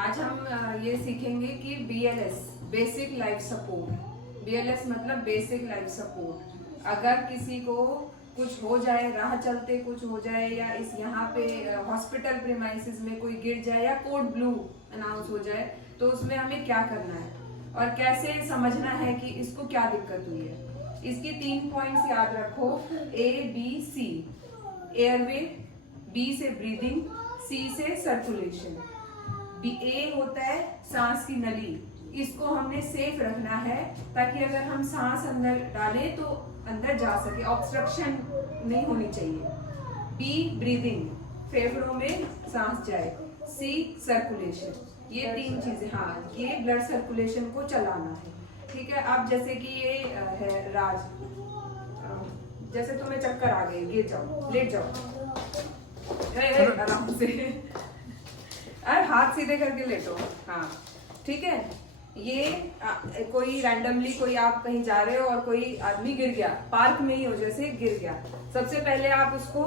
आज हम ये सीखेंगे कि BLS basic life support. BLS मतलब बेसिक लाइफ सपोर्ट। अगर किसी को कुछ हो जाए, राह चलते कुछ हो जाए, या इस यहाँ पे हॉस्पिटल प्रीमाइसिस में कोई गिर जाए या कोड ब्लू अनाउंस हो जाए, तो उसमें हमें क्या करना है और कैसे समझना है कि इसको क्या दिक्कत हुई है। इसकी 3 पॉइंट्स याद रखो, ABC एयरवे, B से ब्रीदिंग, C से सर्कुलेशन। A होता है सांस की नली, इसको हमने सेफ रखना है ताकि अगर हम सांस अंदर डालें तो अंदर जा सके, ऑब्स्ट्रक्शन नहीं होनी चाहिए। B ब्रीदिंग, फेफड़ों में सांस जाए। C सर्कुलेशन, ये 3 चीजें, हाँ ये ब्लड सर्कुलेशन को चलाना है। ठीक है, अब जैसे कि ये है राज, जैसे तुम्हें चक्कर आ गए, गिर जाओ, लेट जाओ, आराम से, अरे हाथ सीधे करके लेटो। हाँ ठीक है, ये कोई रैंडमली कोई आप कहीं जा रहे हो और कोई आदमी गिर गया, पार्क में ही हो जैसे गिर गया, सबसे पहले आप उसको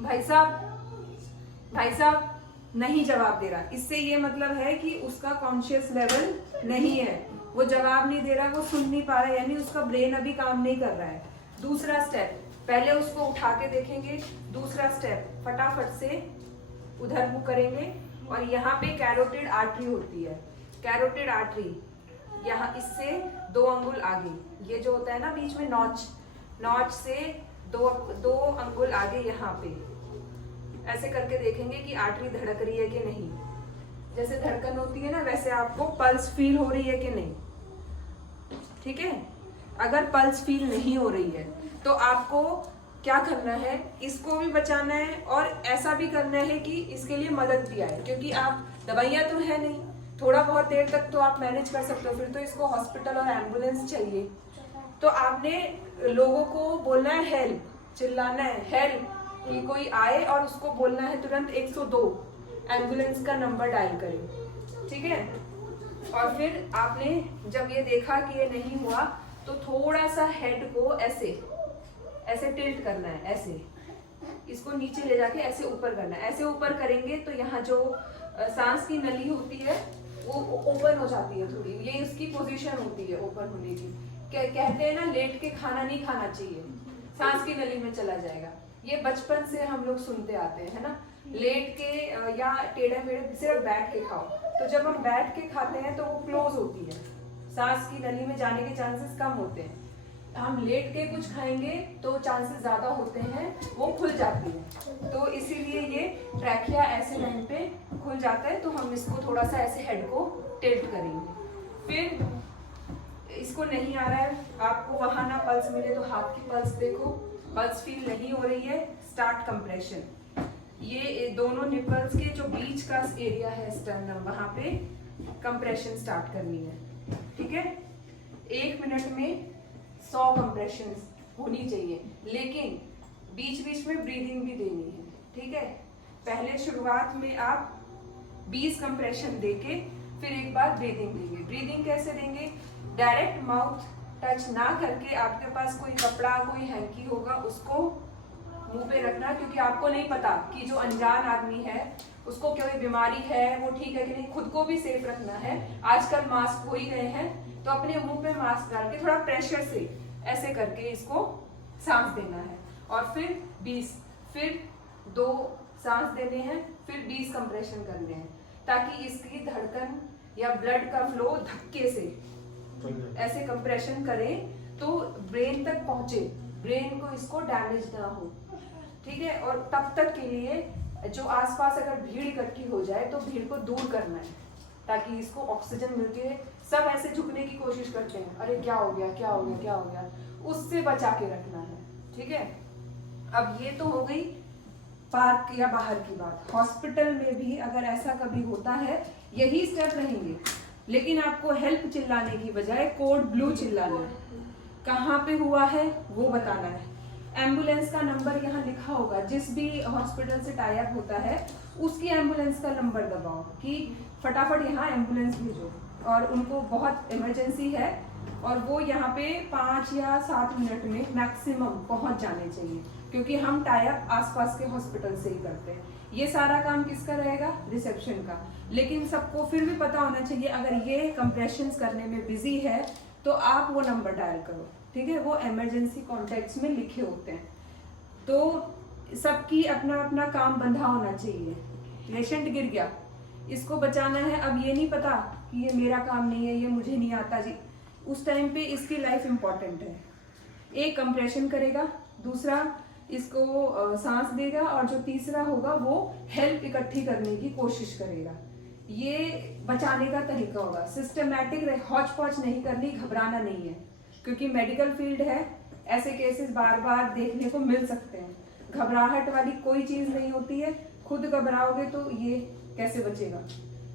भाई साहब नहीं जवाब दे रहा, इससे ये मतलब है कि उसका कॉन्शियस लेवल नहीं है, वो जवाब नहीं दे रहा, वो सुन नहीं पा रहा है, यानी उसका ब्रेन अभी काम नहीं कर रहा है। दूसरा स्टेप, पहले उसको उठा के देखेंगे। दूसरा स्टेप, फटाफट से उधर मुंह करेंगे और यहाँ पे कैरोटिड आर्टरी होती है। कैरोटिड आर्टरी यहाँ इससे 2 अंगुल आगे, ये जो होता है ना बीच में नॉच से 2 अंगुल आगे, यहाँ पे ऐसे करके देखेंगे कि आर्टरी धड़क रही है कि नहीं। जैसे धड़कन होती है ना, वैसे आपको पल्स फील हो रही है कि नहीं। ठीक है, अगर पल्स फील नहीं हो रही है तो आपको क्या करना है, इसको भी बचाना है और ऐसा भी करना है कि इसके लिए मदद भी आए, क्योंकि आप दवाइयाँ तो है नहीं, थोड़ा बहुत देर तक तो आप मैनेज कर सकते हो, फिर तो इसको हॉस्पिटल और एम्बुलेंस चाहिए। तो आपने लोगों को बोलना है हेल्प, चिल्लाना है हेल्प, कि कोई आए और उसको बोलना है तुरंत 102 एम्बुलेंस का नंबर डायल करें। ठीक है, और फिर आपने जब ये देखा कि ये नहीं हुआ तो थोड़ा सा हेड को ऐसे टिल्ट करना है, ऐसे इसको नीचे ले जाके ऐसे ऊपर करना है। ऐसे ऊपर करेंगे तो यहाँ जो सांस की नली होती है वो ओपन हो जाती है थोड़ी, ये उसकी पोजीशन होती है ओपन होने की। कहते हैं ना, लेट के खाना नहीं खाना चाहिए, सांस की नली में चला जाएगा। ये बचपन से हम लोग सुनते आते हैं, है ना, लेट के या टेढ़े मेढ़े सिर्फ बैठ के खाओ। तो जब हम बैठ के खाते हैं तो वो क्लोज होती है, सांस की नली में जाने के चांसेस कम होते हैं। हम लेट के कुछ खाएंगे तो चांसेस ज्यादा होते हैं वो खुल जाती है, तो इसीलिए ये ट्रैकिया ऐसे लाइन पे खुल जाता है। तो हम इसको थोड़ा सा ऐसे हेड को टिल्ट करेंगे। फिर इसको नहीं आ रहा है, आपको वहां ना पल्स मिले तो हाथ की पल्स देखो, पल्स फील नहीं हो रही है, स्टार्ट कंप्रेशन। ये दोनों निपल्स के जो बीच का एरिया है स्टर्नम, वहां पे कंप्रेशन स्टार्ट करनी है। ठीक है, 1 मिनट में 100 कंप्रेशन होनी चाहिए, लेकिन बीच बीच में ब्रीदिंग भी देनी है। ठीक है, पहले शुरुआत में आप 20 कंप्रेशन देके फिर एक बार ब्रीदिंग देंगे। ब्रीदिंग कैसे देंगे, डायरेक्ट माउथ टच ना करके, आपके पास कोई कपड़ा कोई हैंकी होगा उसको मुंह पे रखना, क्योंकि आपको नहीं पता कि जो अनजान आदमी है उसको कोई बीमारी है, वो ठीक है कि नहीं, खुद को भी सेफ रखना है। आजकल मास्क हो ही गए हैं, तो अपने मुंह पे मास्क डाल के थोड़ा प्रेशर से ऐसे करके इसको सांस देना है, और फिर 20, फिर 2 सांस देने हैं, फिर 20 कंप्रेशन करने हैं, ताकि इसकी धड़कन या ब्लड का फ्लो धक्के से ऐसे कंप्रेशन करें तो ब्रेन तक पहुंचे, ब्रेन को इसको डैमेज ना हो। ठीक है, और तब तक के लिए जो आसपास अगर भीड़ इकट्ठी हो जाए तो भीड़ को दूर करना है, ताकि इसको ऑक्सीजन मिलती है। सब ऐसे झुकने की कोशिश करते हैं, अरे क्या हो गया क्या हो गया क्या हो गया, उससे बचा के रखना है। ठीक है, अब ये तो हो गई पार्क या बाहर की बात। हॉस्पिटल में भी अगर ऐसा कभी होता है यही स्टेप रहेंगे, लेकिन आपको हेल्प चिल्लाने की बजाय कोड ब्लू चिल्लाना है। कहाँ पे हुआ है वो बताना है। एम्बुलेंस का नंबर यहाँ लिखा होगा, जिस भी हॉस्पिटल से टाई अप होता है उसकी एम्बुलेंस का नंबर दबाओ कि फटाफट यहाँ एम्बुलेंस भेजो, और उनको बहुत इमरजेंसी है और वो यहाँ पे 5 या 7 मिनट में मैक्सिमम पहुँच जाने चाहिए, क्योंकि हम टाई अप आसपास के हॉस्पिटल से ही करते हैं। ये सारा काम किसका रहेगा? रिसेप्शन का। लेकिन सबको फिर भी पता होना चाहिए, अगर ये कंप्रेशंस करने में बिजी है तो आप वो नंबर डायल करो, ठीक है? वो इमरजेंसी कॉन्टैक्ट्स में लिखे होते हैं। तो सबकी अपना अपना काम बंधा होना चाहिए। पेशेंट गिर गया, इसको बचाना है, अब ये नहीं पता कि ये मेरा काम नहीं है, ये मुझे नहीं आता जी, उस टाइम पे इसकी लाइफ इम्पॉर्टेंट है। एक कंप्रेशन करेगा, दूसरा इसको सांस देगा, और जो तीसरा होगा वो हेल्प इकट्ठी करने की कोशिश करेगा। ये बचाने का तरीका होगा। सिस्टमैटिक हौच पौच नहीं करनी, घबराना नहीं है, क्योंकि मेडिकल फील्ड है, ऐसे केसेस बार बार देखने को मिल सकते हैं। घबराहट वाली कोई चीज नहीं होती है, खुद घबराओगे तो ये कैसे बचेगा,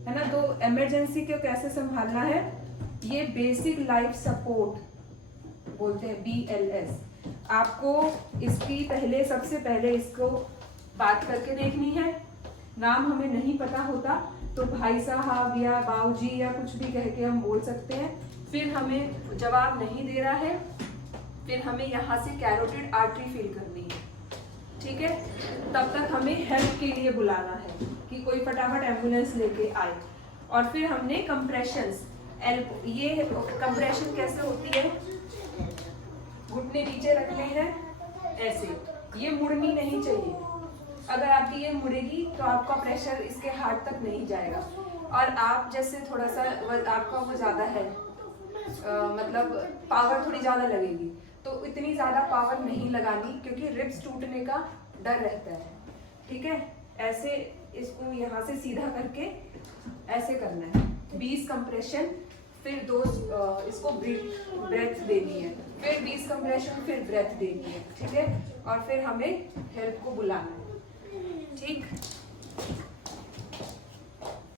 है ना? तो इमरजेंसी को कैसे संभालना है, ये बेसिक लाइफ सपोर्ट बोलते हैं, BLS। आपको इसकी सबसे पहले इसको बात करके देखनी है। नाम हमें नहीं पता होता तो भाई साहब या बाबूजी या कुछ भी कह के हम बोल सकते हैं। फिर हमें जवाब नहीं दे रहा है, फिर हमें यहाँ से कैरोटिड आर्टरी फील करनी है, ठीक है? तब तक हमें हेल्प के लिए बुलाना है कि कोई फटाफट एम्बुलेंस लेके आए। और फिर हमने कंप्रेशंस, ये कंप्रेशन कैसे होती है, घुटने नीचे रखने हैं ऐसे, ये मुड़नी नहीं चाहिए। अगर आपकी ये मुड़ेगी तो आपका प्रेशर इसके हार्ट तक नहीं जाएगा। और आप जैसे थोड़ा सा आपका वो ज़्यादा है, मतलब पावर थोड़ी ज़्यादा लगेगी, तो इतनी ज़्यादा पावर नहीं लगानी, क्योंकि रिब्स टूटने का डर रहता है, ठीक है? ऐसे इसको यहाँ से सीधा करके ऐसे करना है, 20 कंप्रेशन, फिर 2 इसको ब्रेथ देनी है, फिर 20 कंप्रेशन, फिर ब्रेथ देनी है, ठीक है? और फिर हमें हेल्प को बुलाना है, ठीक?